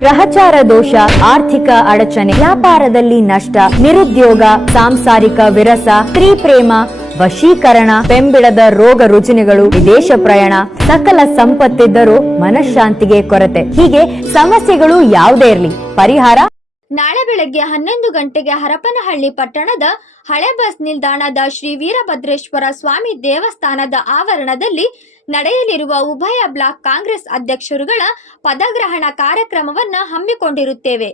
ಗ್ರಹಚಾರ ದೋಷ, ಆರ್ಥಿಕ ಅಡಚಣೆ, ವ್ಯಾಪಾರದಲ್ಲಿ ನಷ್ಟ, ನಿರುದ್ಯೋಗ, ಸಾಂಸಾರಿಕ ವಿರಸ, ಸ್ತ್ರೀ ಪ್ರೇಮ, ವಶೀಕರಣ, ಬೆಂಬಿಡದ ರೋಗ ರುಜಿನಗಳು, ವಿದೇಶ ಪ್ರಯಾಣ, ಸಕಲ ಸಂಪತ್ತಿದ್ದರೂ ಮನಃಶಾಂತಿಗೆ ಕೊರತೆ. ಹೀಗೆ ಸಮಸ್ಯೆಗಳು ಯಾವುದೇ ಇರಲಿ, ಪರಿಹಾರ ನಾಳೆ ಬೆಳಗ್ಗೆ 11 ಗಂಟೆಗೆ ಹರಪನಹಳ್ಳಿ ಪಟ್ಟಣದ ಹಳೆ ಬಸ್ ನಿಲ್ದಾಣದ ಶ್ರೀ ವೀರಭದ್ರೇಶ್ವರ ಸ್ವಾಮಿ ದೇವಸ್ಥಾನದ ಆವರಣದಲ್ಲಿ ನಡೆಯಲಿರುವ ಉಭಯ ಬ್ಲಾಕ್ ಕಾಂಗ್ರೆಸ್ ಅಧ್ಯಕ್ಷರುಗಳ ಪದಗ್ರಹಣ ಕಾರ್ಯಕ್ರಮವನ್ನು ಹಮ್ಮಿಕೊಂಡಿರುತ್ತೇವೆ.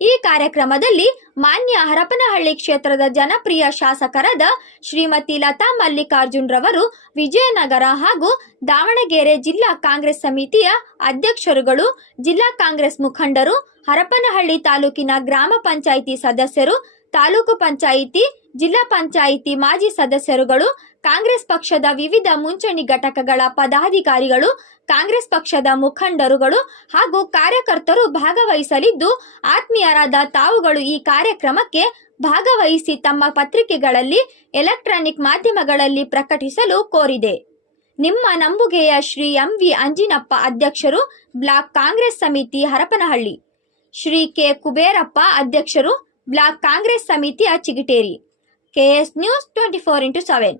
ಈ ಕಾರ್ಯಕ್ರಮದಲ್ಲಿ ಮಾನ್ಯ ಹರಪನಹಳ್ಳಿ ಕ್ಷೇತ್ರದ ಜನಪ್ರಿಯ ಶಾಸಕರಾದ ಶ್ರೀಮತಿ ಲತಾ ಮಲ್ಲಿಕಾರ್ಜುನ್ ರವರು, ವಿಜಯನಗರ ಹಾಗೂ ದಾವಣಗೆರೆ ಜಿಲ್ಲಾ ಕಾಂಗ್ರೆಸ್ ಸಮಿತಿಯ ಅಧ್ಯಕ್ಷರುಗಳು, ಜಿಲ್ಲಾ ಕಾಂಗ್ರೆಸ್ ಮುಖಂಡರು, ಹರಪನಹಳ್ಳಿ ತಾಲೂಕಿನ ಗ್ರಾಮ ಪಂಚಾಯಿತಿ ಸದಸ್ಯರು, ತಾಲೂಕು ಪಂಚಾಯಿತಿ, ಜಿಲ್ಲಾ ಪಂಚಾಯಿತಿ ಮಾಜಿ ಸದಸ್ಯರುಗಳು, ಕಾಂಗ್ರೆಸ್ ಪಕ್ಷದ ವಿವಿಧ ಮುಂಚೂಣಿ ಘಟಕಗಳ ಪದಾಧಿಕಾರಿಗಳು, ಕಾಂಗ್ರೆಸ್ ಪಕ್ಷದ ಮುಖಂಡರುಗಳು ಹಾಗೂ ಕಾರ್ಯಕರ್ತರು ಭಾಗವಹಿಸಲಿದ್ದು, ಆತ್ಮೀಯರಾದ ತಾವುಗಳು ಈ ಕಾರ್ಯಕ್ರಮಕ್ಕೆ ಭಾಗವಹಿಸಿ ತಮ್ಮ ಪತ್ರಿಕೆಗಳಲ್ಲಿ, ಎಲೆಕ್ಟ್ರಾನಿಕ್ ಮಾಧ್ಯಮಗಳಲ್ಲಿ ಪ್ರಕಟಿಸಲು ಕೋರಿದೆ. ನಿಮ್ಮ ನಂಬುಗೆಯ ಶ್ರೀ ಎಂ.ವಿ. ಅಂಜಿನಪ್ಪ, ಅಧ್ಯಕ್ಷರು, ಬ್ಲಾಕ್ ಕಾಂಗ್ರೆಸ್ ಸಮಿತಿ ಹರಪನಹಳ್ಳಿ. ಶ್ರೀ ಕೆ. ಕುಬೇರಪ್ಪ, ಅಧ್ಯಕ್ಷರು, ಬ್ಲಾಕ್ ಕಾಂಗ್ರೆಸ್ ಸಮಿತಿಯ ಚಿಗಟೇರಿ. KS News 24x7.